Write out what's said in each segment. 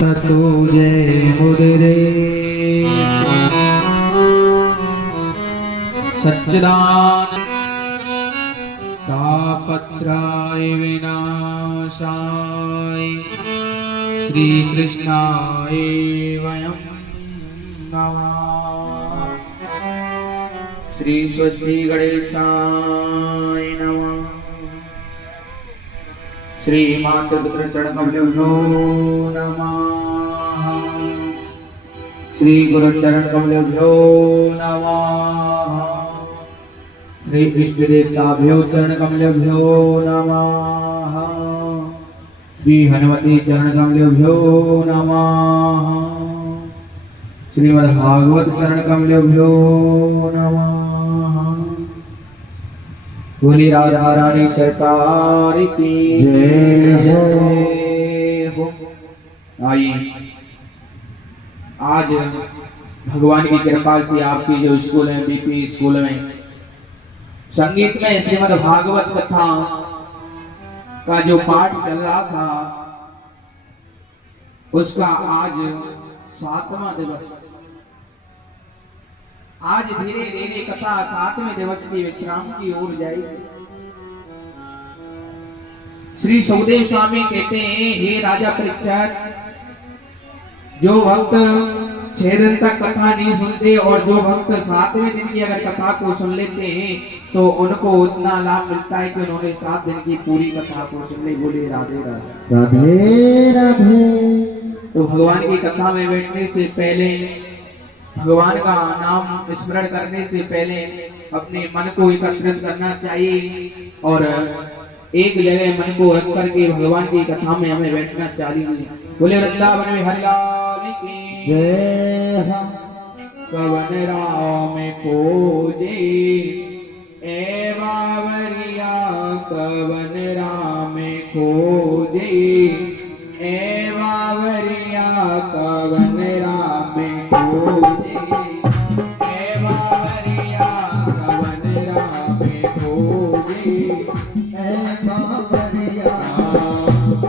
ततो जय मुदरे सच्चिदानंद तापत्राय विनाशाय श्री कृष्णाय वयं नमः। श्री स्वस्ति गणेशाय नमः। श्री मातृ चरण कमलेभ्यो नमः। श्री गुरु चरण कमलेभ्यो नमः। श्री इष्ट देवताभ्यो चरण कमलेभ्यो नमः। श्री हनुमती चरण कमलेभ्यो नमः। श्रीमद् भागवत चरण कमलेभ्यो नमः। बोली राधा रानी सरकार की जय हो। आइए, आज भगवान की कृपा से आपकी जो स्कूल है बीपी स्कूल में संगीत में श्रीमद् भागवत कथा का जो पाठ चल रहा था उसका आज 7वां दिवस। आज धीरे धीरे कथा 7वें दिवस की विश्राम की ओर जाएगी। श्री सुखदेव स्वामी कहते हैं, हे राजा परीक्षित, जो भक्त 6 दिन तक कथा नहीं सुनते और जो भक्त 7वें दिन की अगर कथा को सुन लेते हैं तो उनको उतना लाभ मिलता है कि उन्होंने 7 दिन की पूरी कथा को सुन ली। बोले राधे राधे राधे राधे। तो भगवान की कथा में बैठने से पहले, भगवान का नाम स्मरण करने से पहले अपने मन को एकत्रित करना चाहिए और एक जगह मन को रख करके भगवान की कथा में हमें बैठना चाहिए। बोले वृंदावन में हरिलाल की जय। कवन राम पूजे ए बावरिया, कवन राम खोजे ए बावरिया, कवन राम खोजे ए बावरिया, कवन राम खोजे ए बावरिया,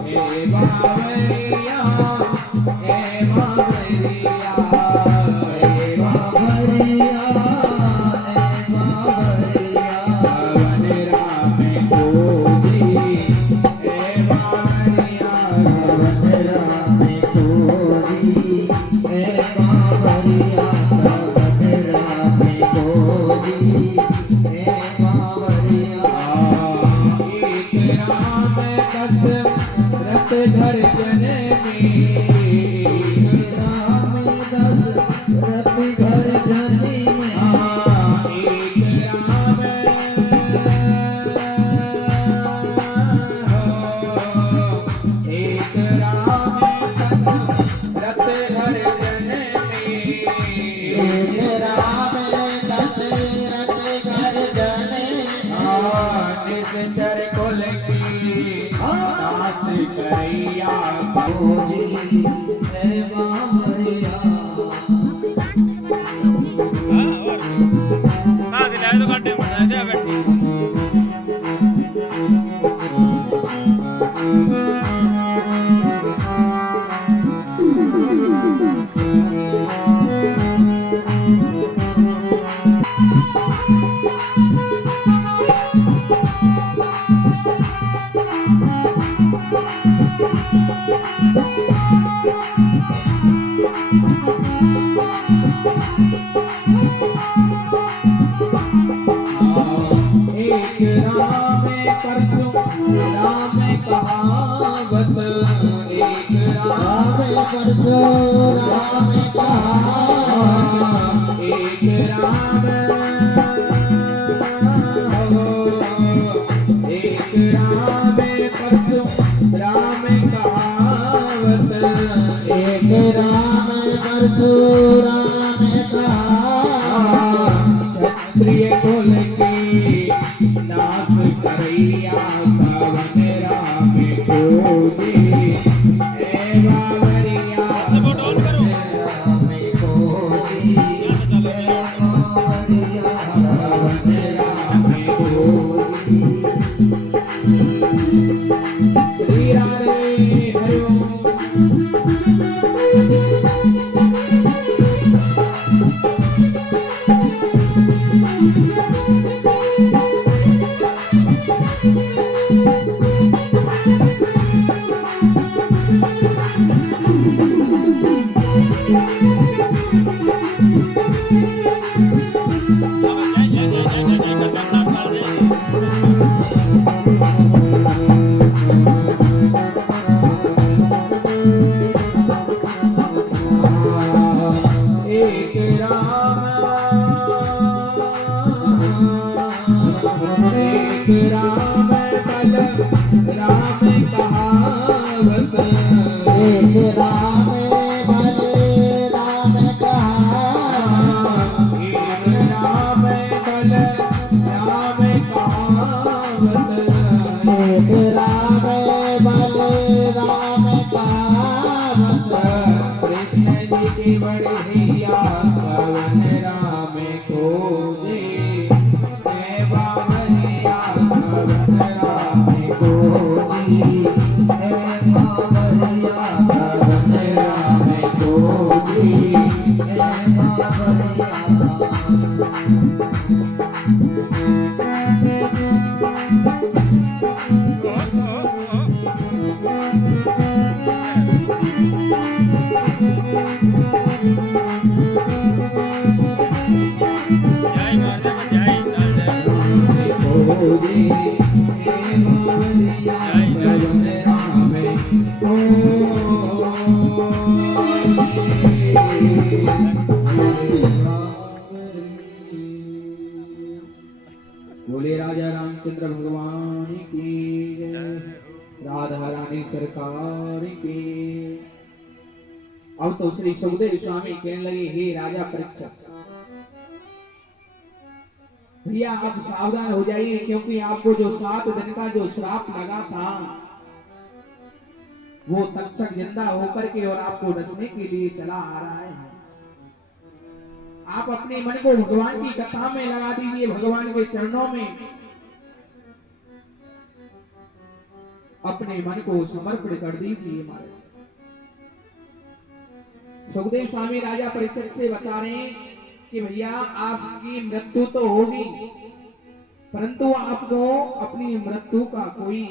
ए बावरिया, ए बावरिया, ए बावरिया, ए बावरिया, कवन राम खोजे ए बावरिया, कवन राम खोजे ए बावरिया, कवन राम खोजे ए बावरिया। एक राम दशरथ घर जने में, राम दशरथ घर जने में, एक राम एक राम दशरथ घर जने में, एक राम दशरथ घर जने निश्चर कुल की नाश करैया खोजी है बावरिया। एक राम परसों राम कहावत, एक राम परसों राम कहावत, एक राम एक राम परसों राम कहावत, एक राम परसों राम कहावत। क्षत्रिय कुल की नाश करैया, कवन राम खोजे ए बावरिया, कवन राम खोजे ए बावरिया, कवन राम खोजे। श्री राधे हरि ओम। के बड़े हैया कवन राम खोजे ए बाबरिया कवन राम खोजी ए बाबरिया कवन राम खोजी ए बाबरिया बोले राजा रामचंद्र भगवान की जय, राधा रानी सरकार की। अब तो श्री सुखदेव स्वामी कहने लगे, हे राजा परीक्षित, भैया आप सावधान हो जाइए, क्योंकि आपको जो 7 दिन का जो श्राप लगा था वो तक्षक जिंदा होकर के और आपको नसने के लिए चला आ रहा है। आप अपने मन को भगवान की कथा में लगा दीजिए, भगवान के चरणों में अपने मन को समर्पित कर दीजिए। महाराज सुखदेव स्वामी राजा परीक्षित से बता रहे हैं कि भैया आपकी मृत्यु तो होगी, परंतु आपको अपनी मृत्यु का कोई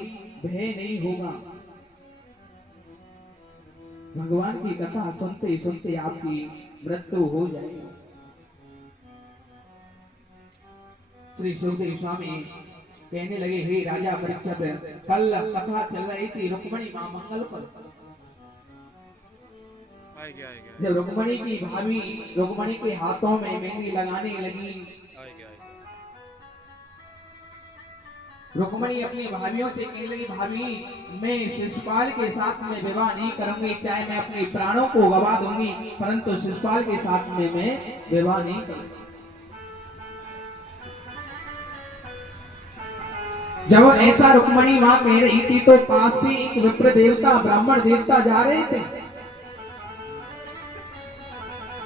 भय नहीं होगा। भगवान की कथा सुनते सुनते आपकी मृत्यु हो जाएगी। श्री सुखदेव स्वामी कहने लगे, हे राजा परीक्षित, कल कथा चल रही थी रुक्मणी मां मंगल पर। जब रुक्मणी की भाभी रुक्मणी के हाथों में मेहंदी लगाने लगी, रुक्मणी अपनी भाभियों से कहने लगी, भाभी मैं शिशुपाल के साथ में विवाह नहीं करूंगी, चाहे मैं अपने प्राणों को गवा दूंगी, परंतु शिशुपाल के साथ में मैं विवाह नहीं करूंगी। जब ऐसा रुक्मणी मां कह रही थी तो पास से एक विप्र देवता ब्राह्मण देवता जा रहे थे।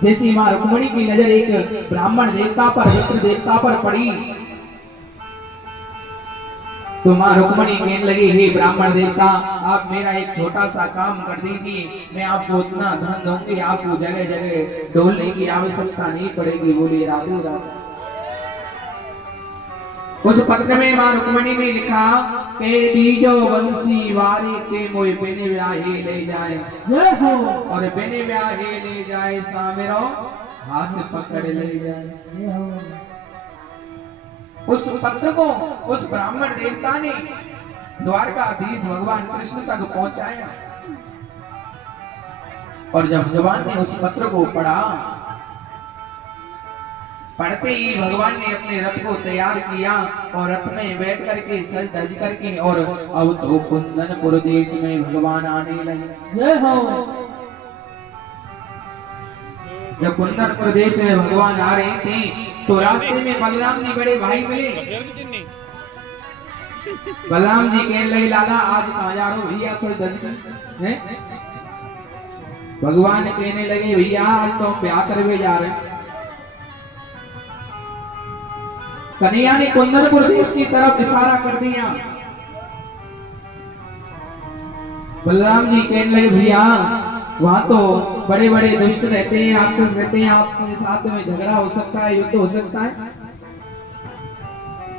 जैसी मां रुक्मणी की नजर एक ब्राह्मण देवता पर विप्र देवता पर पड़ी तो मां रुक्मणी कहने लगी, हे ब्राह्मण देवता, आप मेरा एक छोटा सा काम कर दीजिए, मैं आपको उतना धन दूंगी, आपको जगह जगह डोलने की आवश्यकता नहीं पड़ेगी। बोली राधे राधे। उस पत्र में मां रुक्मणी ने लिखा के दीजो बंसी वारी ते मोय बिने ब्याहे ले जाए, और बिने ब्याहे ले जाए सामेरो हाथ पकड़ ले जाए। उस पत्र को उस ब्राह्मण देवता ने द्वारकाधीश भगवान कृष्ण तक पहुंचाया, और जब भगवान ने उस पत्र को पढ़ा, पढ़ते ही भगवान ने अपने रथ को तैयार किया और रथ में बैठ करके सज धज करके, और अब तो कुंदनपुर देश में भगवान आने लगे। जय हो। जब कुंदनपुर देश में भगवान आ रहे थे तो रास्ते में बलराम जी बड़े भाई मिले। बलराम जी कहने लगे, लाला आज कहाँ जा रहे हो भैया सज धज कर? भगवान कहने लगे, भैया आज तो ब्याह करवे जा रहे हैं। कन्हैया ने कुंदनपुर देश की तरफ इशारा कर दिया। बलराम जी कहने लगे, भैया वहां तो बड़े बड़े दुष्ट रहते हैं, राक्षस रहते हैं, आपके साथ में झगड़ा हो सकता है, युद्ध हो सकता है,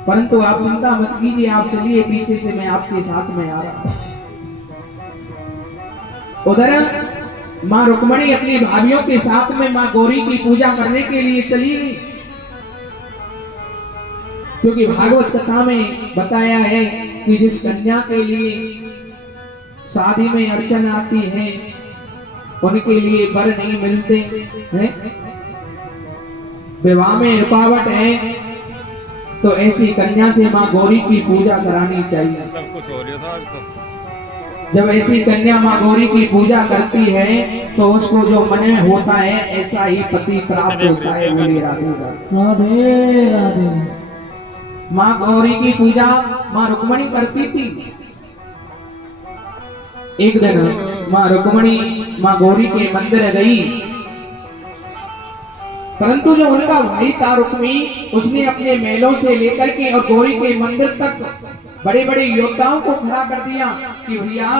परंतु आप चिंता मत कीजिए, आप चलिए पीछे से, मैं आपके साथ में आ रहा हूं। उधर मां रुक्मणी अपनी भाभियों के साथ में मां गौरी की पूजा करने के लिए चली गई, क्योंकि भागवत कथा में बताया है कि जिस कन्या के लिए शादी में अड़चन आती है, उनके लिए वर नहीं मिलते हैं, विवाह में रुकावट है, तो ऐसी कन्या से मां गौरी की पूजा करानी चाहिए। सब कुछ हो रहा था आज तो। जब ऐसी कन्या मां गौरी की पूजा करती है तो उसको जो मन में होता है ऐसा ही पति प्राप्त होता है। बोली राधे राधे राधे। मां गौरी की पूजा मां रुक्मणी करती थी। एक दिन मां रुक्मणी मां गौरी के मंदिर गई परंतु जो उनका भाई था रुक्मी, उसने अपने महलों से लेकर के और गौरी के मंदिर तक बड़े बड़े योद्धाओं को खड़ा कर दिया कि भैया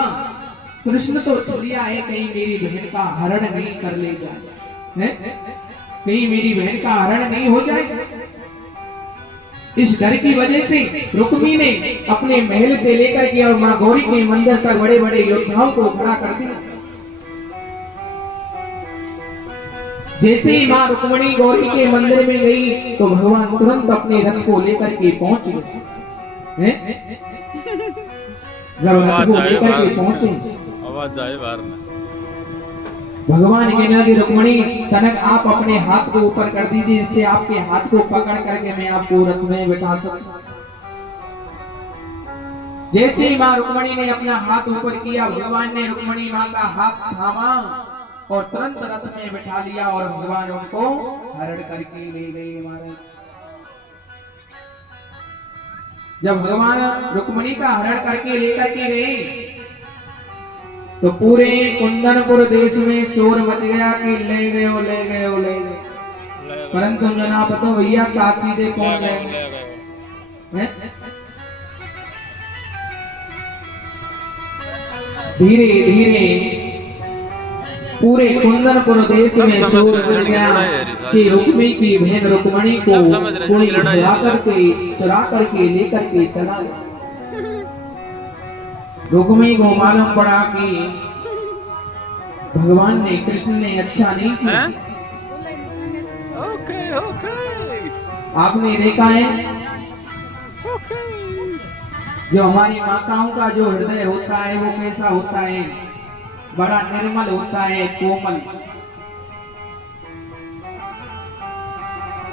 कृष्ण तो चलिया है, कहीं मेरी बहन का हरण नहीं कर ले जाए, कहीं मेरी बहन का हरण नहीं हो जाए। इस डर की वजह से रुक्मी ने अपने महल से लेकर के और मां गौरी के मंदिर तक बड़े बड़े योद्धाओं को खड़ा कर दिया। जैसे ही मां रुक्मिणी गौरी के मंदिर में गई तो भगवान तुरंत अपने रथ को लेकर के पहुंच गए। जब रथ को लेकर के पहुंचे, आवाज आए बाहर में, भगवान कहने लगे रुक्मिणी कनक आप अपने हाथ को ऊपर कर दीजिए, इससे आपके हाथ को पकड़ करके मैं आपको रथ में बिठा सकूं। जैसे ही मां रुक्मिणी ने अपना हाथ ऊपर किया, भगवान ने रुक्मिणी मां का हाथ थामा और तुरंत रथ में बिठा लिया और भगवान उनको हरण करके ले गए। महाराज जब भगवान रुक्मिणी का हरण करके लेकर के गए तो पूरे कुंदनपुर देश में शोर मच गया कि ले गए ले गए ले गए। परंतु जना पता भैया क्या चीजें कौन ले गए। धीरे धीरे पूरे कुंदनपुर देश में शोर मच गया कि रुक्मी की बहन रुक्मिणी को कोई चुरा करके लेकर के चला गया। रुक्मी को मालूम पड़ा कि भगवान ने कृष्ण ने अच्छा नहीं किया। आपने देखा है जो हमारी माताओं का जो हृदय होता है वो कैसा होता है, बड़ा निर्मल होता है, कोमल।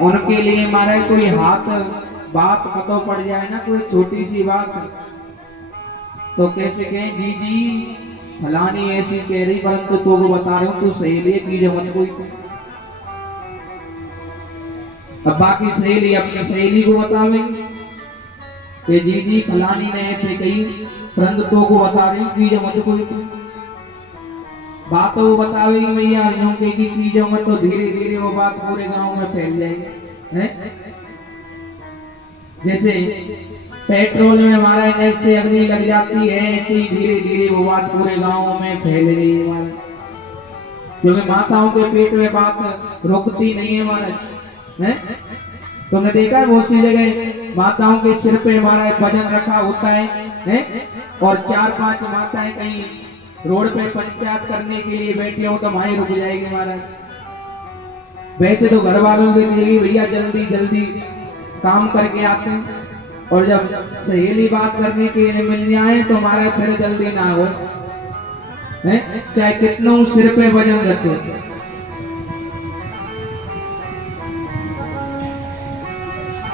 उनके लिए हमारा कोई हाथ बात पता पड़ जाए ना, कोई छोटी सी बात तो कैसे कहें जी जी फलानी ऐसी कह रही, परंतु तो वो बता रहे हो तू सहेली की जो मत कोई। अब बाकी सहेली अपनी सहेली को बतावेंगे कि जी जी फलानी ने ऐसे कही, परंतु तो को बता रही की जो मत कोई बात वो बतावेगी भैया यूं कहेगी की जो मत, तो धीरे धीरे वो बात पूरे गांव में फैल जाएगी। जैसे पेट्रोल में हमारा नेक से अग्नि लग जाती है, ऐसे ही धीरे धीरे वो बात पूरे गांव में फैल रही है हमारा, क्योंकि माताओं के पेट में बात रुकती नहीं है हमारा। तुमने देखा है बहुत सी जगह माताओं के सिर पे हमारा वजन रखा होता है और 4-5 माताएं कहीं रोड पे पंचायत करने के लिए बैठी हो तो वहीं रुक जाएगी महाराज। वैसे तो घर वालों से कहेगी भैया जल्दी जल्दी काम करके आते हैं, और जब सहेली बात करने के लिए मिलने आए तो हमारा फिर जल्दी ना हो, चाहे कितना सिर पे वजन रखे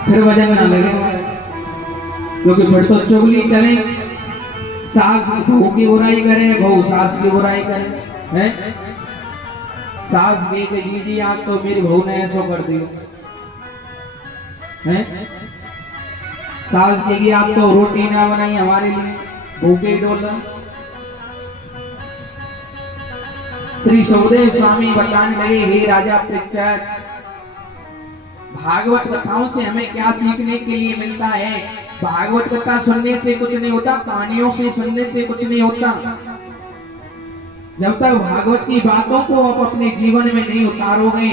फिर वजन ना लगे, क्योंकि फिर तो चुगली चले, सास बहू की बुराई करे, बहू सास की बुराई करे। सास के जी जी आज तो मेरी बहू ने ऐसा कर दिया, सास के आप तो रोटी ना बनाई हमारे लिए, भूखे डोला। श्री सुखदेव स्वामी बताने लगे हे राजा परीक्षित, भागवत कथाओं से हमें क्या सीखने के लिए मिलता है। भागवत कथा सुनने से कुछ नहीं होता, कहानियों से सुनने से कुछ नहीं होता। जब तक भागवत की बातों को आप अपने जीवन में नहीं उतारोगे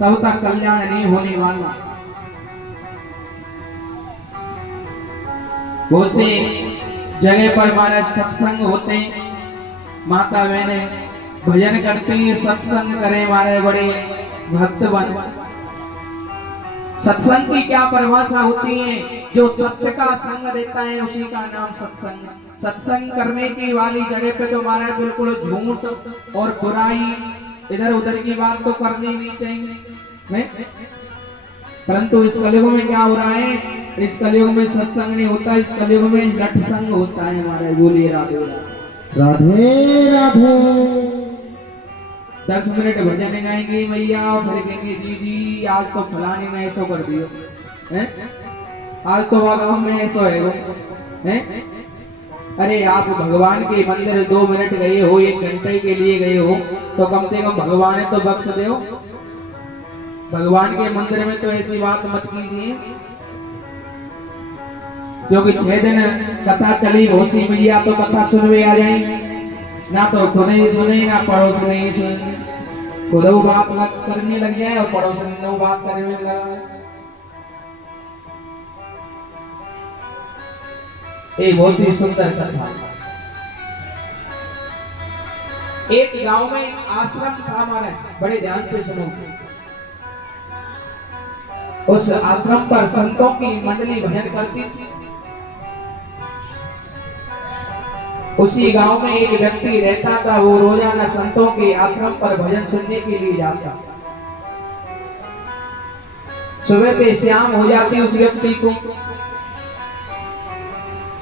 तब तक कल्याण नहीं होने वाला। बहुत से जगह पर हमारे सत्संग होते हैं, माता बहने भजन करती है, सत्संग करे हमारे बड़े भक्त बन। सत्संग की क्या परिभाषा होती है, जो सत्य का संग देता है उसी का नाम सत्संग। सत्संग करने की वाली जगह पे तो हमारा बिल्कुल झूठ और बुराई इधर उधर की बात तो करनी नहीं चाहिए। परंतु इस कलयुग में क्या हो रहा है, इस कलयुग में सत्संग नहीं होता, इस कलयुग में लठ संग होता है हमारे। बोलिए राधे राधे राधे। 10 मिनट भजन गाएंगे मैया, फिर कहेंगे जी जी आज तो फलानी ने ऐसा कर दियो, आज तो गाँव में ऐसा है। अरे आप भगवान के मंदिर 2 मिनट गए हो, 1 घंटे के लिए गए हो, तो कम से कम भगवान तो बख्श दो। भगवान के मंदिर में तो ऐसी बात मत कीजिए, क्योंकि 6 दिन कथा चली घोसी मैया तो कथा सुनवे आ जाएंगे, ना तो खुद ही सुने ना पड़ोस में ही सुने, खुद वो बात करने लग जाए और पड़ोस में वो बात करने लगा। एक बहुत ही सुंदर कथा। एक गांव में आश्रम था महाराज, बड़े ध्यान से सुनो। उस आश्रम पर संतों की मंडली भजन करती थी। उसी गांव में एक व्यक्ति रहता था, वो रोजाना संतों के आश्रम पर भजन सुनने के लिए जाता। सुबह के शाम हो जाती उस व्यक्ति को।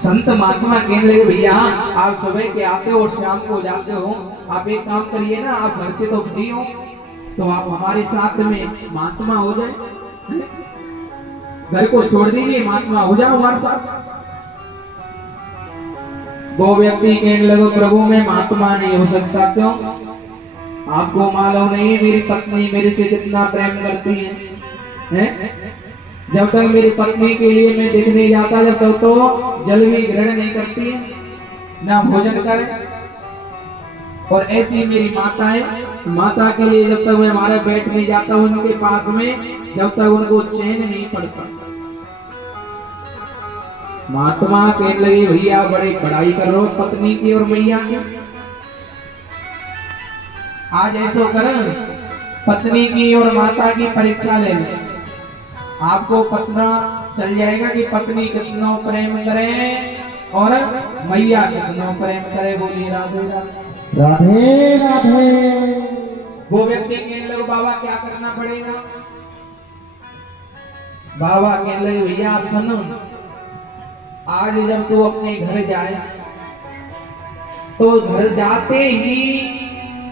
संत महात्मा कहने लगे, भैया आप सुबह के आते हो और शाम को जाते हो, आप एक काम करिए ना, आप घर से तो फ्री हो तो आप हमारे साथ में महात्मा हो जाए, घर को छोड़ दीजिए, महात्मा हो जाओ हमारे साथ। वो व्यक्ति कहने लगे, प्रभु मैं महात्मा नहीं हो सकता। क्यों? आपको मालूम नहीं है मेरी पत्नी मेरे से कितना प्रेम करती है? जब तक मेरी पत्नी के लिए मैं देखने जाता, जब तक तो जल भी ग्रहण नहीं करती है, ना भोजन करे। और ऐसी मेरी माता है, माता के लिए जब तक मैं हमारा बैठने जाता हूँ उनके पास में, जब तक उनको चैन नहीं पड़ता। महात्मा कहने लगे, भैया बड़े पढ़ाई कर रहे हो पत्नी की और मैया की, आज ऐसा करें पत्नी की और माता की परीक्षा ले लें, आपको पता चल जाएगा कि पत्नी कितना प्रेम करे और मैया कितना प्रेम करे। बोलिए राधे राधे राधे। वो व्यक्ति कहने लगे, बाबा क्या करना पड़ेगा? बाबा कहने लगे, भैया सुनो, आज जब तू अपने घर जाए तो घर जाते ही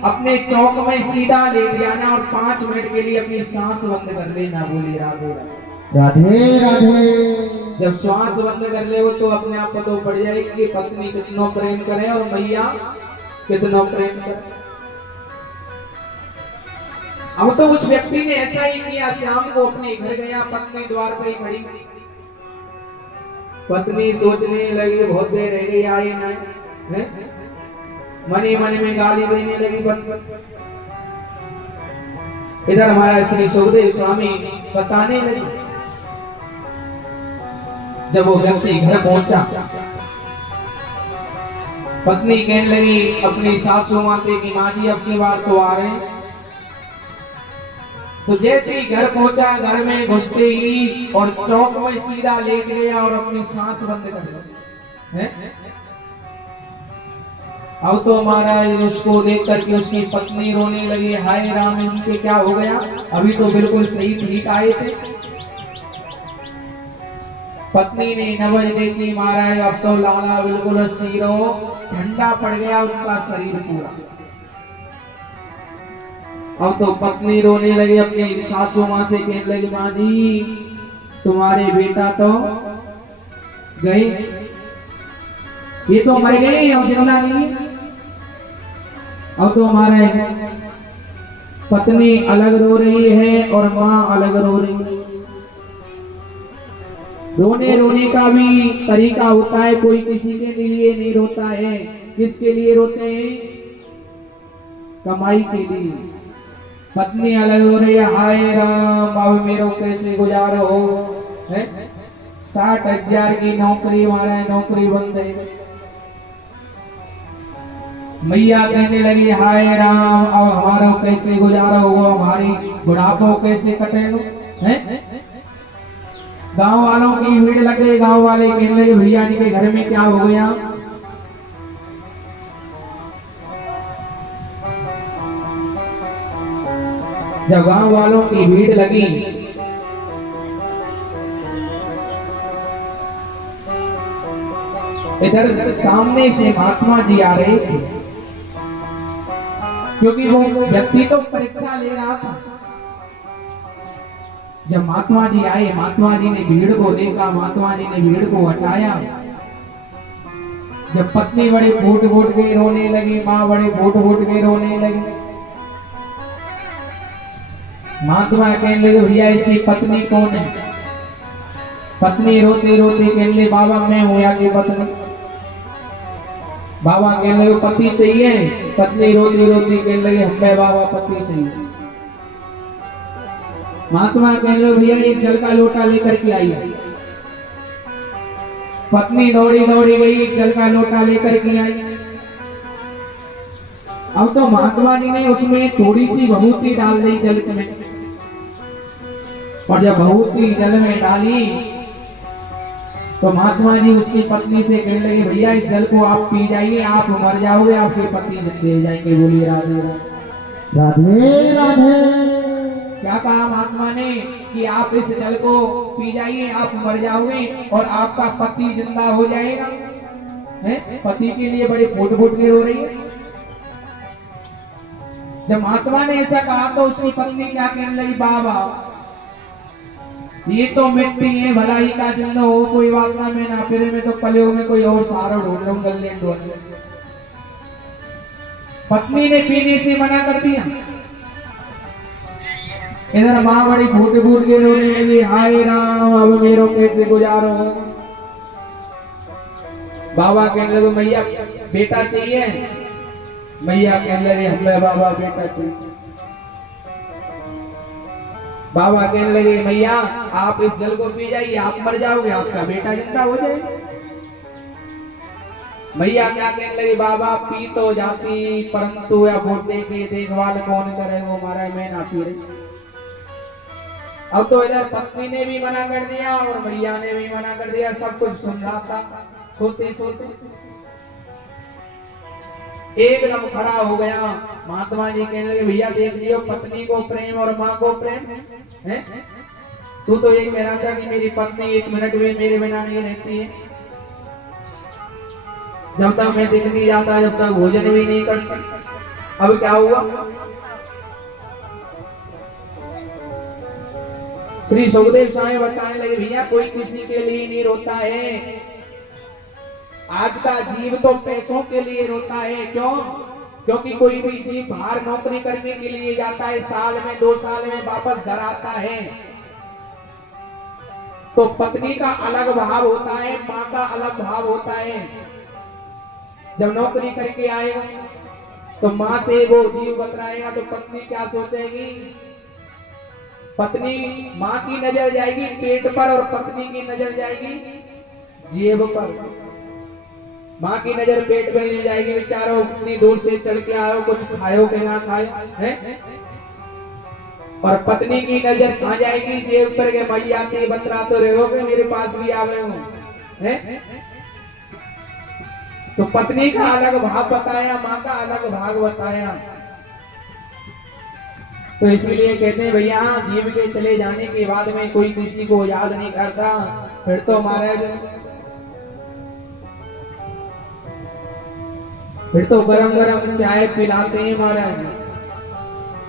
अपने चौक में सीधा लेट जाना और 5 मिनट के लिए अपनी सांस बंद कर लेना। बोलिए राधे राधे राधे। जब श्वास बंद कर ले तो अपने आप पता पड़ जाएगी कि पत्नी कितना प्रेम करे और मैया कितना प्रेम करे। अब तो उस व्यक्ति ने ऐसा ही किया, शाम को अपने घर गया, पत्नी द्वार पर ही खड़ी। पत्नी सोचने लगी, बहुत देर रह गई आई ना, मनी मनी में गाली देने लगी पत्नी। इधर हमारा श्री सुखदेव स्वामी बताने लगे। जब वो व्यक्ति घर पहुंचा, पत्नी कहने लगी अपनी सासू माते की, माँ जी अपनी बार तो आ रहे हैं। तो जैसे ही घर पहुंचा, घर में घुसते ही और चौक में सीधा लेट गया और अपनी सांस बंद कर ली। अब तो महाराज उसको देख करके उसकी पत्नी रोने लगी, हाय राम इनके क्या हो गया, अभी तो बिल्कुल सही ठीक आए थे। पत्नी ने नवज देखी, महाराज अब तो लाला बिल्कुल सीरो ठंडा पड़ गया उनका शरीर पूरा। अब तो पत्नी रोने लगी, अपनी सासू माँ से कहने लगी, माँ जी तुम्हारे बेटा तो गए, ये तो मर गए, अब जिंदा नहीं है। अब तो हमारे पत्नी अलग रो रही है और माँ अलग रो रही है। रोने का भी तरीका होता है, कोई किसी के लिए नहीं रोता है। किसके लिए रोते हैं? कमाई के लिए। पत्नी अलग हो रही है, हाय राम अब मेरो कैसे गुजारो है। 60,000 की नौकरी, हमारा नौकरी बंद है। मैया कहने लगी, हाय राम अब हमारा कैसे गुजारा होगा, हमारी बुढ़ापो कैसे कटेगा है। गांव वालों की भीड़ लग गई, गांव वाले कहने लगे, भैया जी के घर में क्या हो गया। जब गांव वालों की भीड़ लगी इधर सामने से महात्मा जी आ रहे थे, क्योंकि वो व्यक्ति तो परीक्षा ले रहा था। जब महात्मा जी आए, महात्मा जी ने भीड़ को देखा, महात्मा जी ने भीड़ को हटाया। जब पत्नी बड़े फूट फूट के रोने लगी, माँ बड़े फूट फूट के रोने लगी। महात्मा कहने लगे भैया इसकी पत्नी कौन है? पत्नी रोते रोते कहने लगे बाबा मैं हूं या की पत्नी? बाबा कहने लगे पति चाहिए? पत्नी रोती रोती कहने लगे हमें बाबा पति चाहिए। महात्मा कहने लगे भैया एक जल का लोटा लेकर के आई। पत्नी दौड़ी दौड़ी गई, जल का लोटा लेकर के आई। अब तो महात्मा जी ने उसमें थोड़ी सी भभूति डाल दी जल में, और जब भभूति जल में डाली तो महात्मा जी उसकी पत्नी से कहने लगे भैया इस जल को आप पी जाइए, आप मर जाओगे, आपके पति जिंदे हो जाएंगे। बोलिए राधे राधे राधे। क्या कहा महात्मा ने कि आप इस जल को पी जाइए, आप मर जाओगे और आपका पति जिंदा हो जाएगा। है? पति के लिए बड़े फूट फूट के रो रही है। जब महात्मा ने ऐसा कहा तो उसकी पत्नी क्या कहने लगी बाबा ये तो मिट्टी है, भलाई का जिंदा हो कोई बात ना, मैं ना फिर में तो कलयुग में कोई और सहारा ढूंढ लूं गले ढूंढ। पत्नी ने पीने से मना कर दिया। इधर माँ बड़ी फूट फूट के रोने लगी, हाय राम अब मेरो कैसे गुजारो। बाबा कहने लगे मैया बेटा चाहिए? मैया कहने लगे हमें बाबा बेटा चाहिए। बाबा कहने लगे मैया आप इस जल को पी जाइए, आप मर जाओगे, आपका बेटा जिंदा हो जाएगा। मैया क्या कहने लगे बाबा पी तो जाती परंतु या बोलते की देखभाल कौन करे, वो हमारा मैं ना पी रही। अब तो इधर पत्नी ने भी मना कर दिया और मैया ने भी मना कर दिया, सब कुछ सुन रहा था। सोते सोते एकदम खड़ा हो गया। महात्मा जी कहने लगे भैया देख लियो पत्नी को प्रेम और माँ को प्रेम है। तू तो ये कह रहा था कि मेरी पत्नी एक मिनट में मेरे बिना नहीं रहती है, जब तक मैं दिख नहीं जाता जब तक भोजन भी नहीं करती। अब क्या हुआ? श्री सुखदेव स्वामी बताने लगे भैया कोई किसी के लिए नहीं रोता है, आज का जीव तो पैसों के लिए रोता है। क्यों? क्योंकि कोई भी जीव बाहर नौकरी करने के लिए जाता है, साल में 2 साल में वापस घर आता है, तो पत्नी का अलग भाव होता है, माँ का अलग भाव होता है। जब नौकरी करके आएगा तो माँ से वो जीव बतराएगा तो पत्नी क्या सोचेगी? पत्नी माँ की नजर जाएगी पेट पर और पत्नी की नजर जाएगी जेब पर। माँ की नजर पेट में मिल जाएगी, बेचारो इतनी दूर से चल के आयो, कुछ खायो के ना खायो है। और पत्नी की नजर कहाँ जाएगी? जेब पर के मैया के बतरा तो रहोगे मेरे पास भी आवे हो है। तो पत्नी का अलग भाव बताया, माँ का अलग भाग बताया। तो इसलिए कहते हैं भैया जीव के चले जाने के बाद में कोई किसी को याद नहीं करता, फिर तो गरम गरम चाय पिलाते हैं महाराज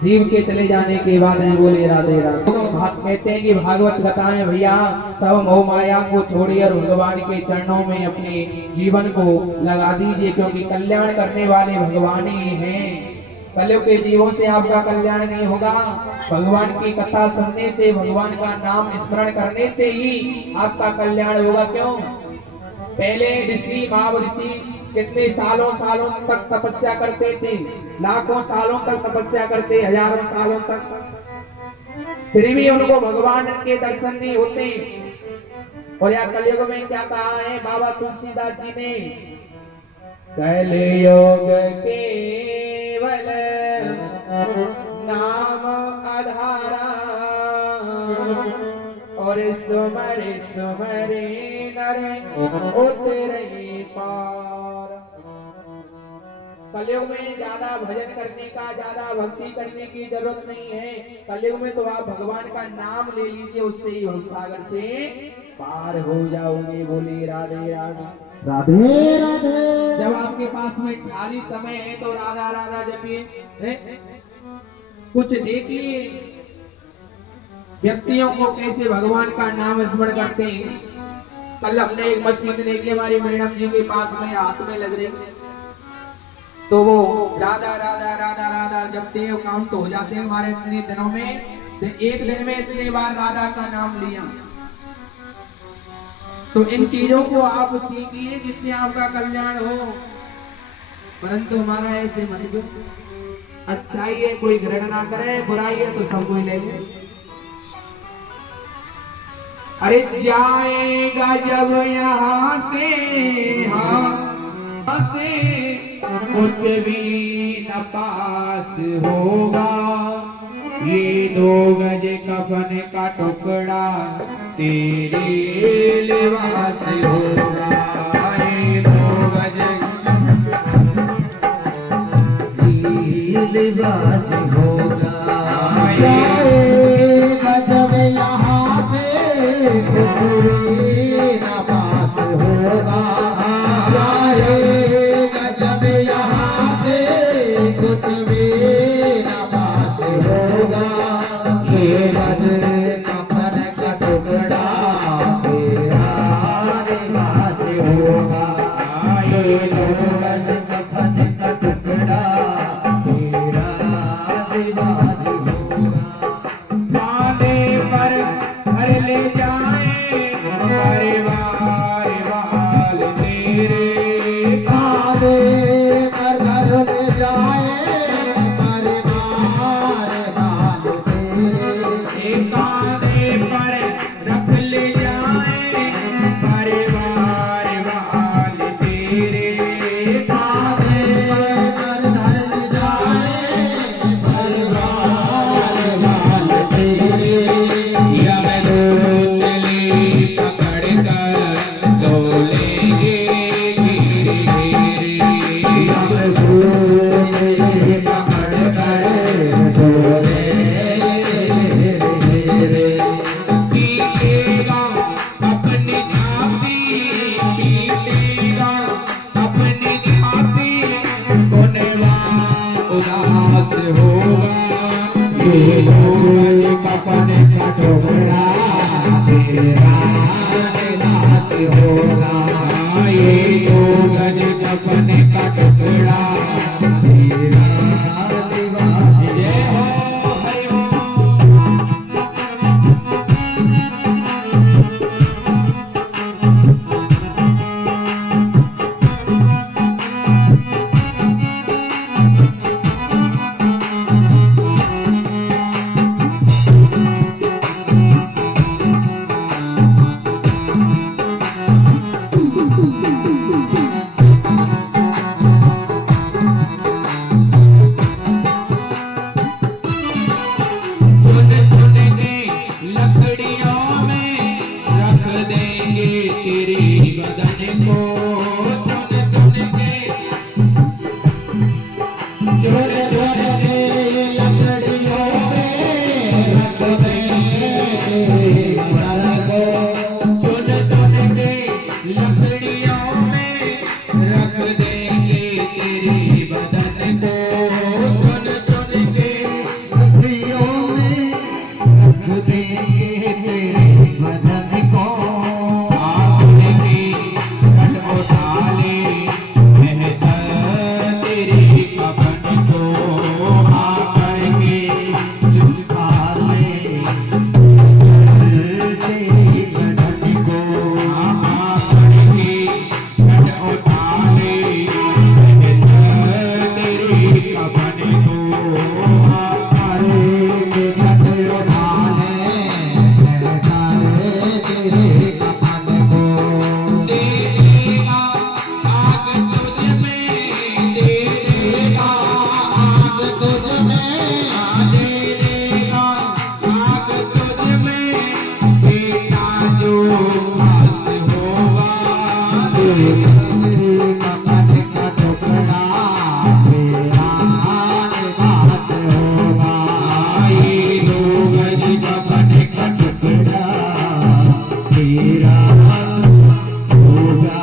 जीव के चले जाने के बाद में। बोले राधे राधे। कहते हैं कि भागवत कथाएं भैया सब मोह माया को छोड़िए और भगवान के चरणों में अपने जीवन को लगा दीजिए, क्योंकि कल्याण करने वाले भगवान ही हैं। कलयुग के जीवों से आपका कल्याण नहीं होगा, भगवान की कथा सुनने से, भगवान का नाम स्मरण करने से ही आपका कल्याण होगा। क्यों? पहले ऋषि भाव ऋषि कितने सालों सालों तक तपस्या करते थे, लाखों सालों तक तपस्या करते, हजारों सालों तक, फिर भी उनको भगवान के दर्शन नहीं होते। और या कलयुग में क्या कहा है बाबा तुलसीदास जी ने? कलयुग केवल नाम आधारा और सुमर सुमरे नर उतरे पार। कलयुग में ज्यादा भजन करने का, ज्यादा भक्ति करने की जरूरत नहीं है। कलयुग में तो आप भगवान का नाम ले लीजिए, उससे ही भवसागर से पार हो जाओगे। बोले राधे राधे राधे राधे। जब आपके पास में खाली समय है तो राधा राधा जपिए। कुछ देखिए व्यक्तियों को कैसे भगवान का नाम स्मरण करते हैं। कल हमने एक मशीन देखी हमारी मैडम जी के पास में हाथ में लग रही, तो वो राधा राधा राधा राधा जपते हैं, काउंट हो जाते हैं हमारे इतने दिनों में। तो एक दिन में इतने बार राधा का नाम लिया। तो इन चीजों को आप सीखिए जिससे आपका कल्याण हो, परंतु हमारा ऐसे मत जो अच्छाई है कोई ग्रहण ना करे, बुराई है तो सब कोई ले ले। अरे जाएगा जब यहाँ से हाँ से कुछ भी न पास होगा, ये 2 गज कफन का टुकड़ा तेरे लिबास होगा। ये 2 गज लिबास होगा। जाएगा जब यहाँ से कुछ भी न पास होगा, जाएगा जब यहाँ से कुछ भी न पास होगा, ये गज कफन का टुकड़ा तेरा लिबास होगा। ये 2 गज कफन का टुकड़ा तेरा लिबास होगा। कांधे पर घर ले जाए परिवार वाल तेरे, कांधे पर घर ले जाए परिवार वाल तेरे, कांधे पर रख ले जाए परिवार वाल तेरे, कांधे पर घर ले जाए परिवार वाल तेरे। यमदूतली पकड़ कर डोलेंगे धीरे धीरे, यमदूत पकड़ कर डोले रे। पीटेगा अपनी छाती, पीटेगा अपनी छाती, कोनेवा उदास होगा। ये 2 गज कफन का टुकड़ा तेरा लिबास होगा। ये 2 गज कफन का टुकड़ा तेरा लिबास जय हो हरि ओम। चुन चुन के लकड़ियों में रख देंगे तेरी बदन को, चुन चुन के चुन चुन के लकड़ियों में रख देंगे बदन को, चुन चुन के लकड़ियों में रख देंगे तेरी बदन को, चुन चुन के लकड़ियों में रख देंगे तेरे बदन को। आपने की घट उठा ले मेहतर तेरी कफन को, आकर के तेरी बदन को आकर के घट उठा ले मेहतर तेरी कफन को, के छत उठा ले तेरे कफन को। दे देगा आग तुझ में, दे देगा आग तुझ में, दे देगा आग तुझ में, बेटा जो पास होगा। तेरे कफन का टुकड़ा तेरा लिबास होगा। ये 2 गज कफन का टुकड़ा तेरा होगा।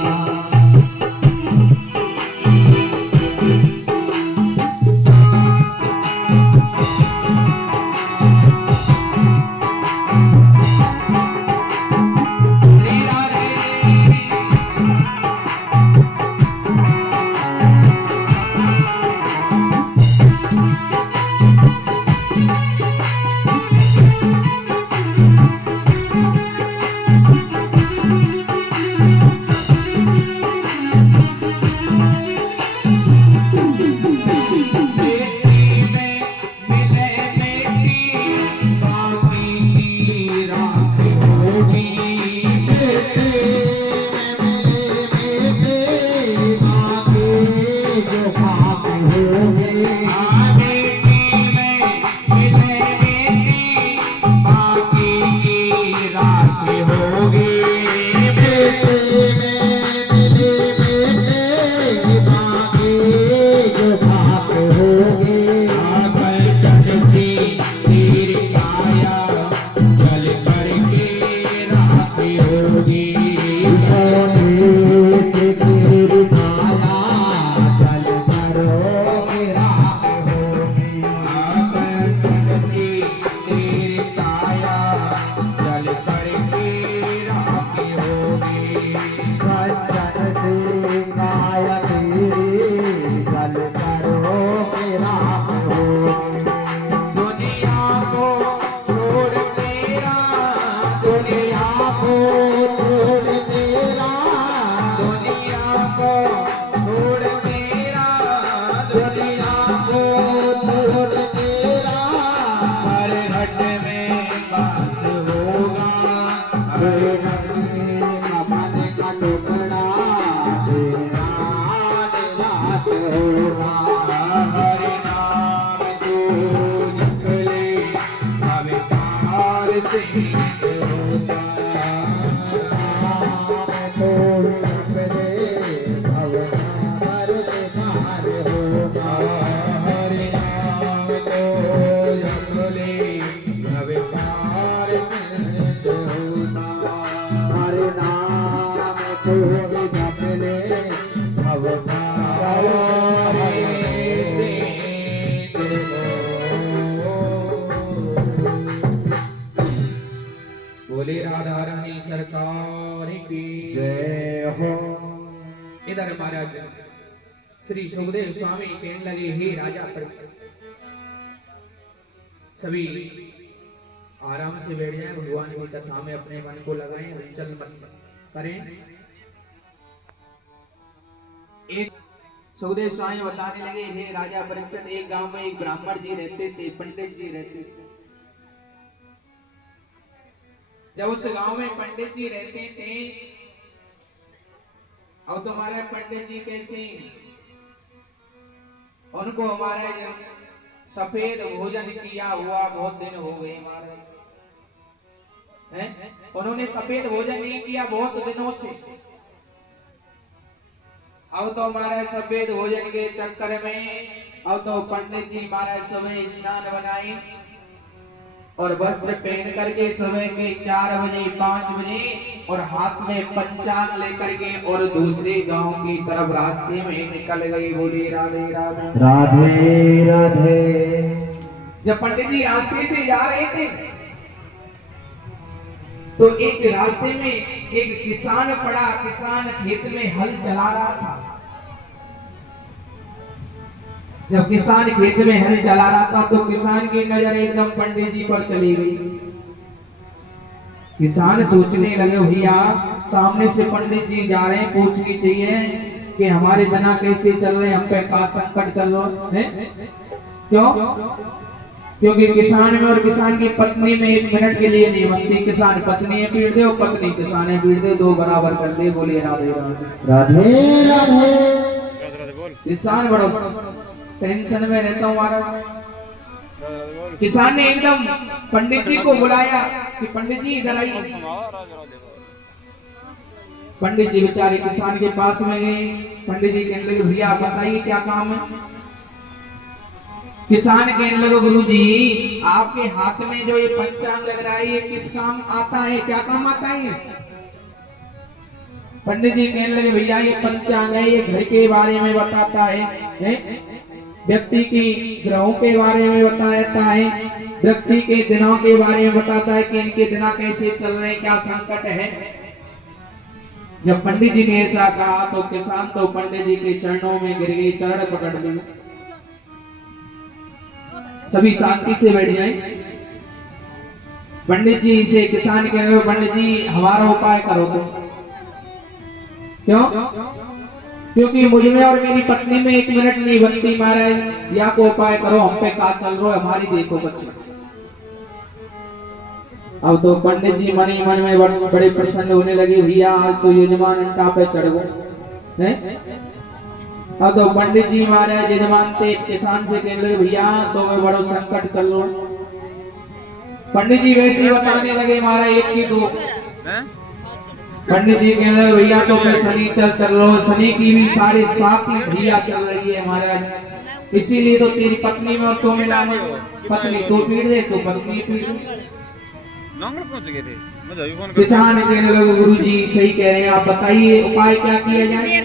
दुनिया को छोड़ तेरा, दुनिया को छोड़ तेरा, दुनिया को छोड़ तेरा, दुनिया को छोड़ तेरा, हर घट में बास होगा, हर घर में मन का टुकड़ा तेरा निवास होगा। हरि नाम जो निकले अविकार से होता। तो निकले भवनार से बाहर होगा। हरि नाम तो निकले अविकार से होता। हर नाम को जप ले भवनार से बोले राधा रानी सरकार की जय हो। इधर महाराज श्री सुखदेव स्वामी कहने लगे, हे राजा पर सभी आराम से बैठ जाएं, भगवान की कथा में अपने मन को लगाएं, हलचल मत करें। एक सुखदेव स्वामी बताने लगे, हे राजा परीक्षित, एक गांव में एक ब्राह्मण जी रहते थे, पंडित जी रहते थे। जब उस गांव में पंडित जी रहते थे, अब तुम्हारे पंडित जी कैसे, उनको हमारे सफेद भोजन किया हुआ बहुत दिन हो गए हमारे, उन्होंने सफेद भोजन नहीं किया बहुत दिनों से। अब तो हमारे सफेद भोजन के चक्कर में अब तो पंडित जी हमारे सुबह स्नान बनाए और वस्त्र पहन करके सुबह के 4 बजे 5 बजे और हाथ में पंचांग लेकर के और दूसरे गांव की तरफ रास्ते में निकल गए। बोले राधे राधे राधे राधे। जब पंडित जी रास्ते से जा रहे थे तो एक रास्ते में एक किसान पड़ा, किसान खेत में हल चला रहा था। जब किसान खेत में हल चला रहा था तो किसान की नजर एकदम पंडित जी पर चली गई। किसान सोचने लगे, भैया सामने से पंडित जी जा रहे हैं, पूछनी चाहिए कि हमारे बिना कैसे चल रहे, हम पे का संकट चल रहा है। क्यों? क्योंकि किसान में और किसान की पत्नी में 1 मिनट के लिए नहीं बनती। किसान पत्नी है पीट दे और पत्नी किसान है पीट दे, 2 बराबर कर दे। बोलिए राधे राधे राधे राधे। किसान बड़ा टेंशन में रहता हूँ महाराज। किसान ने एकदम पंडित जी को बुलाया कि पंडित जी इधर आइए। पंडित जी बेचारे किसान के पास में गए। पंडित जी कहने लगे, भैया बताइए क्या काम है। किसान कहने लगे, गुरु जी आपके हाथ में जो ये पंचांग लग रहा है ये किस काम आता है, क्या काम आता है? पंडित जी कहने लगे, भैया ये पंचांग है, ये घर के बारे में बताता है, व्यक्ति की ग्रहों के बारे में बताता है, व्यक्ति के दिनों के बारे में बताता है कि इनके दिन कैसे चल रहे हैं, क्या संकट है। जब पंडित जी ने ऐसा कहा तो किसान तो पंडित जी के चरणों में गिर गई, चरण पकड़ लिए। सभी शांति से बैठ जाएं। पंडित जी से किसान कह रहे हो, पंडित जी हमारा उपाय करो तो। क्यों? क्योंकि मुझ में और मेरी पत्नी में 1 मिनट नहीं बनती महाराज, या को उपाय करो, हम पे का चल रहा है, हमारी देखो बच्चे। अब तो पंडित जी मन ही मन में बड़े प्रसन्न होने लगे, भैया आज तो यजमान अंटा पे चढ़ गए। अब तो पंडित जी महाराज यजमान थे, किसान से कहने लगे, भैया तो मैं बड़ा संकट चल रहा। पंडित जी वैसे ही बताने लगे महाराज 1 की 2। पंडित जी कहने लगे, भैया तो मैं शनि चल रहा हूँ, शनि की भी 7.5 भैया चल रही है महाराज, इसीलिए तो तेरी पत्नी में और तो मिला में पत्नी तो पीट दे तो पत्नी पीट दे। किसान कहने लगे, गुरु जी सही कह रहे हैं, आप बताइए उपाय क्या किया जाए।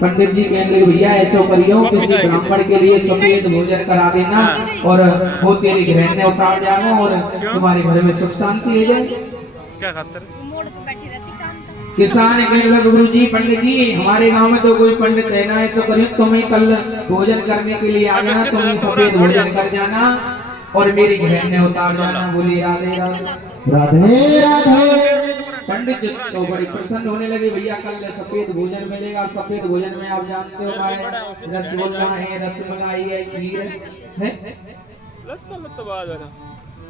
पंडित जी कहने लगे, भैया ऐसा करियो किसी ब्राह्मण के लिए सफेद भोजन करा देना और वो तेरे घर में उतार जाना और तुम्हारे घर में सुख शांति हो जाए। क्या खातर? किसान कहने लगे गुरु जी पंडित जी हमारे गांव में तो कोई पंडित है ना, ऐसा करियो तुम ही कल भोजन करने के लिए आ जाना, तुम ही सफेद भोजन कर जाना और मेरी बहन ने उतार जाना। बोली राधे राधे। राधे राधे। पंडित जी तो बड़ी प्रसन्न होने लगे, भैया कल सफेद भोजन मिलेगा। और सफेद भोजन में आप जानते हो हमारे रसगुल्ला है, रसमलाई है, खीर है।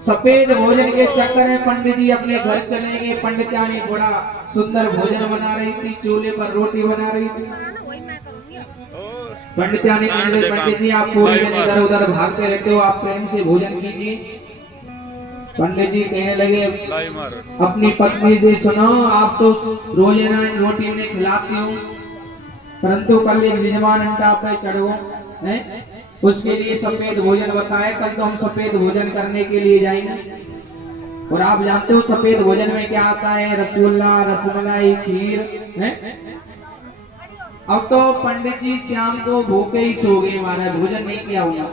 सफेद भोजन के चक्कर में पंडित जी अपने घर चले गए। पंडित यानी बड़ा सुंदर भोजन बना रही थी, चूल्हे पर रोटी बना रही थी। पंडित यानी कहने लगे पंडित जी आप पूरे दिन इधर उधर भागते रहते हो, आप प्रेम से भोजन कीजिए। पंडित जी कहने लगे अपनी पत्नी से सुनो, आप तो रोजाना रोटी उन्हें खिलाती हो, परंतु कल एक यजमान अंडा पे चढ़ो है, उसके लिए सफेद भोजन बताए। कल तो हम सफेद भोजन करने के लिए जाएंगे और आप जानते हो सफेद भोजन में क्या आता है, रसगुल्ला, रसमलाई, खीर है। अब तो पंडित जी शाम को भूखे ही सो गए, महाराज भोजन नहीं किया हुआ।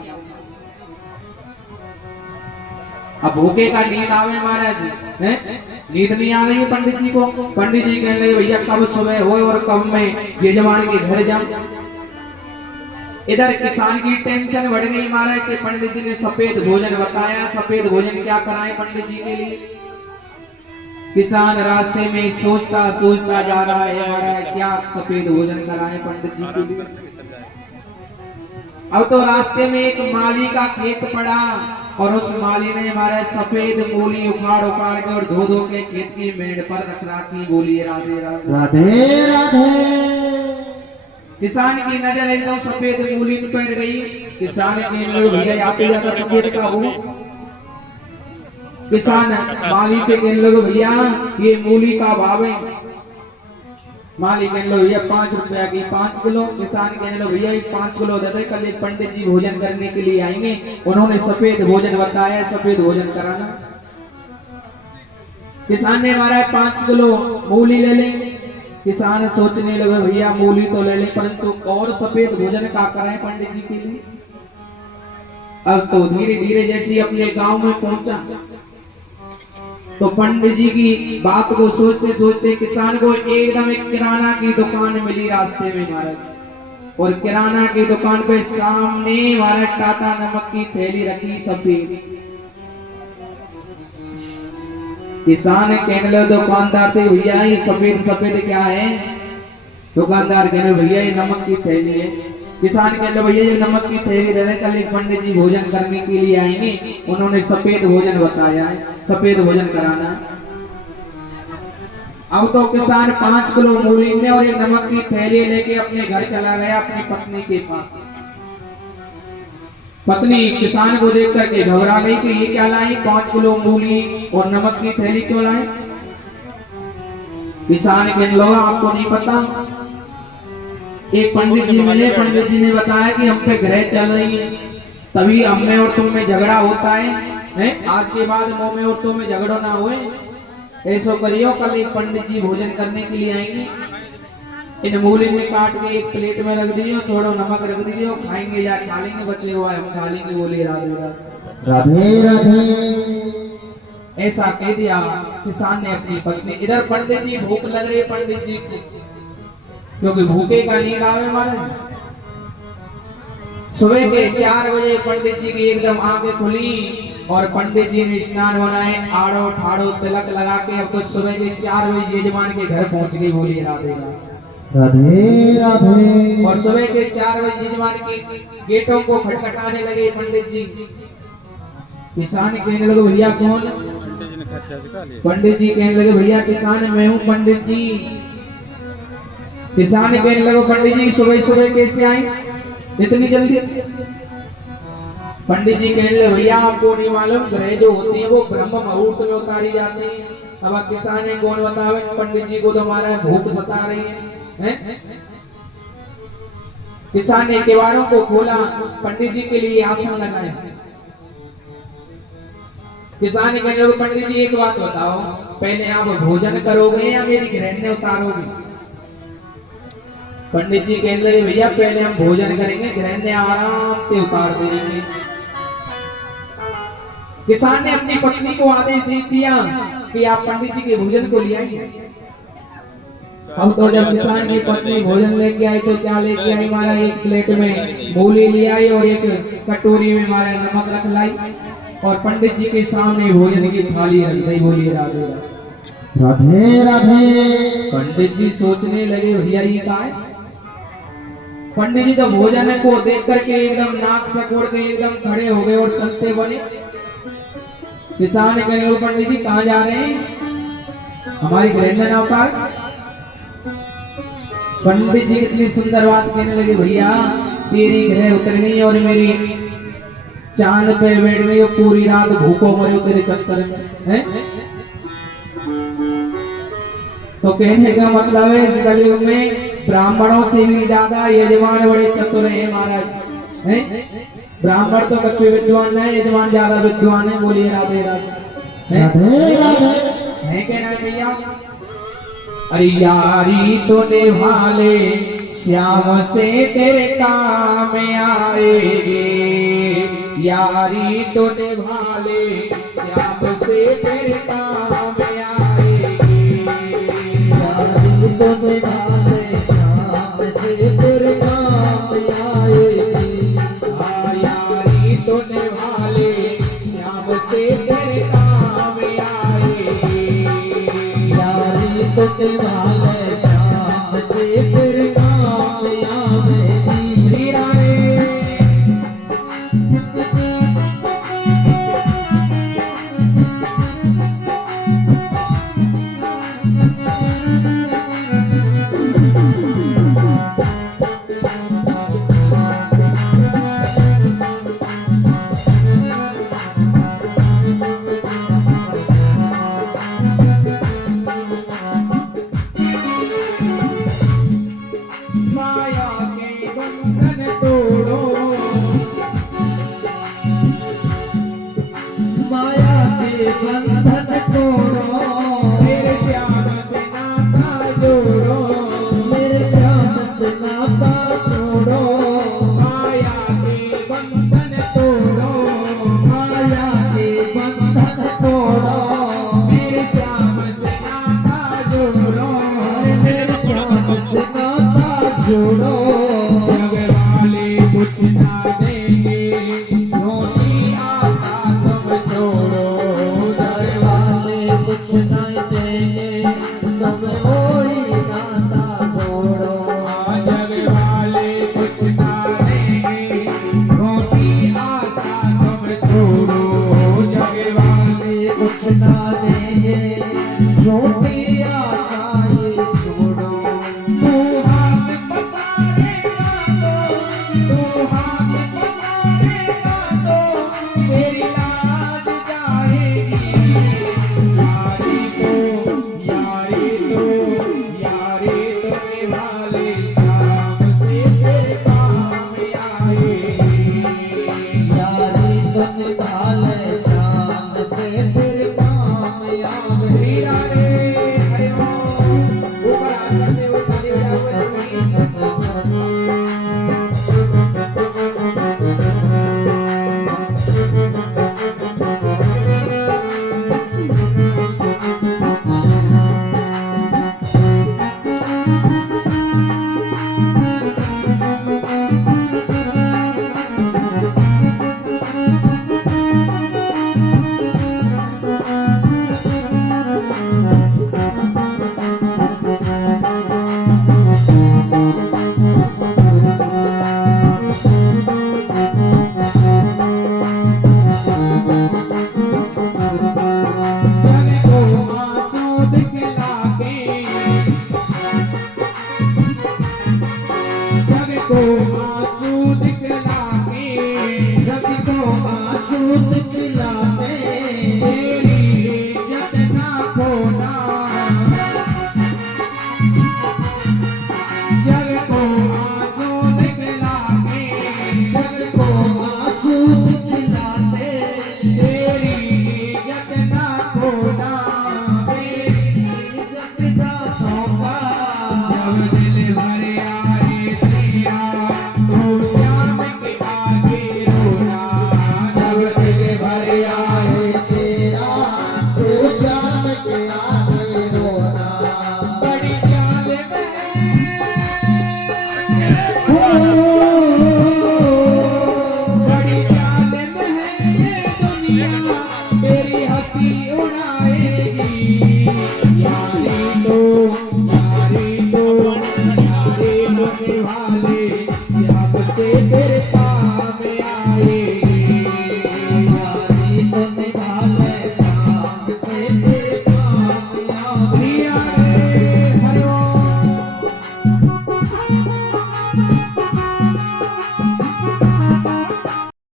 अब भूखे का नींद आवे महाराज है, नींद नहीं आ रही है पंडित जी को। पंडित जी कहने लगे भैया कब सुबह हो और कब मैं यजमान के घर जाऊं। इधर किसान की टेंशन बढ़ गई महाराज के पंडित जी ने सफेद भोजन बताया। सफेद भोजन क्या कराएं पंडित जी के लिए। किसान रास्ते में सोचता सोचता जा रहा है महाराज क्या सफेद भोजन कराएं पंडित जी के लिए। अब तो रास्ते में एक माली का खेत पड़ा और उस माली ने हमारे सफेद मूली उखाड़ उखाड़ के और धो धो के खेत की मेड़ पर रख रखी। बोलिए राधे राधे। राधे राधे। किसान की नजर एकदम सफेद मूली पर गई। किसान के लोग भैया आते जाता सफेद का हो। किसान माली से कहने लगे भैया ये मूली का भाव है। माली कहने लगे भैया 5 रुपया की 5 किलो। किसान कहने लगे भैया 5 किलो दे दे, कल एक पंडित जी भोजन करने के लिए आएंगे, उन्होंने सफेद भोजन बताया, सफेद भोजन कराना। किसान ने हमारा 5 किलो मूली ले ले। किसान सोचने लगे भैया मूली तो ले ले परंतु और सफेद भोजन का कराएं पंडित जी के लिए। अब तो धीरे धीरे जैसे अपने गांव में पहुंचा तो पंडित जी की बात को सोचते सोचते किसान को एकदम एक किराना की दुकान मिली रास्ते में महाराज। और किराना की दुकान पे सामने महाराज टाटा नमक की थैली रखी सफेद। किसान कहने लगे दुकानदार से भैया ये सफेद सफेद क्या है। दुकानदार कहने भैया ये नमक की थैली है। किसान कहते भैया ये नमक की थैली दे दे, कल एक पंडित जी भोजन करने के लिए आएंगे, उन्होंने सफेद भोजन बताया है, सफेद भोजन कराना। अब तो किसान 5 किलो मूली ने और एक नमक की थैली लेके अपने घर चला गया अपनी पत्नी के पास। पत्नी किसान को देख करके घबरा गई कि ये क्या लाई, 5 किलो मूली और नमक की थैली क्यों लाए। किसान कहने लगा आपको नहीं पता, एक पंडित जी मिले, पंडित जी ने बताया कि हम पे ग्रह चल रही है, तभी हम में और तुम में झगड़ा होता है। आज के बाद मुंह में और तुम में झगड़ो ना हुए। ऐसा करियो कल एक पंडित जी भोजन करने के लिए आएंगे, इन मूली में काट के एक प्लेट में रख दीजिए, थोड़ा नमक रख दीजिए, खाएंगे या खा लेंगे, बचे हुआ हम खा लेंगे। बोले राधे राधे राधे। ऐसा कह दिया किसान ने अपनी पत्नी। इधर पंडित जी भूख लग रही है पंडित जी को, क्योंकि भूखे का नींद आवे महाराज। सुबह के 4 बजे पंडित जी की एकदम आंखें खुली और पंडित जी ने स्नान बनाए, आड़ो ठाड़ो तिलक लगा के अब तक सुबह के 4 बजे यजमान के घर पहुंच गई। बोलिए राधे राधे राधे। और सुबह के 4 बजे यजमान के गेटों को खटखटाने लगे पंडित जी। किसान कहने लगे भैया कौन। पंडित जी कहने लगे भैया किसान मैं हूँ पंडित जी। किसान कहने लगे पंडित जी सुबह सुबह कैसे आए इतनी जल्दी। पंडित जी कहने लगे भैया आपको नहीं मालूम, ग्रह जो होती है वो ब्रह्म मुहूर्त में उतारी जाती है। अब किसान ने कौन बतावे, पंडित जी को तो हमारा भूख सता रही है। किसान ने केवाड़ों को खोला, पंडित जी के लिए आसन लगाए। किसान ने कहने लगे पंडित जी एक बात बताओ, पहले आप भोजन करोगे या मेरी ग्रहण उतारोगे। पंडित जी कहने लगे भैया पहले हम भोजन करेंगे, ग्रहण आराम से उतार देंगे। किसान ने अपनी पत्नी को आदेश दे दिया कि आप पंडित जी के भोजन को ले आइए। अब तो जब किसान की पत्नी भोजन लेके आई तो क्या लेके आई मारा, एक प्लेट में मूली ले आई और एक कटोरी में मारा नमक रख लाई और पंडित जी के सामने भोजन की थाली रख दी। बोलिए राधे राधे। राधे राधे। पंडित जी सोचने लगे भैया ये क्या है। पंडित जी तो भोजन को देख करके एकदम नाक सकोड़ के एकदम खड़े हो गए और चलते बने। किसान ने कहे पंडित जी कहाँ जा रहे हैं, हमारी गृहण अवतार। पंडित जी इतनी सुंदर बात कहने लगे, भैया तेरी ग्रह उतर गई और मेरी चांद पे बैठ गई और पूरी रात भूखों मरे तेरे चक्कर में है। तो कहने का मतलब है इस कलयुग में ब्राह्मणों से भी ज्यादा यजमान बड़े चतुर हैं महाराज हैं। ब्राह्मण तो कच्चे विद्वान है, यजमान ज्यादा विद्वान है। बोलिए राधे राधे। राधे राधे। है कहना भैया। अरे यारी तो निभाले श्याम से तेरे काम आएगे, यारी तो निभाले श्याम से तेरे काम आएगी, यारी तो निभाले श्याम से तेरे काम आएगी। हाँ यारी तो निभाले श्याम से तेरे काम आएगी, यारी तो निभाले श्याम से तेरे काम आएगी। श्री राधे। माया के बंधन तोड़ो, माया के बंधन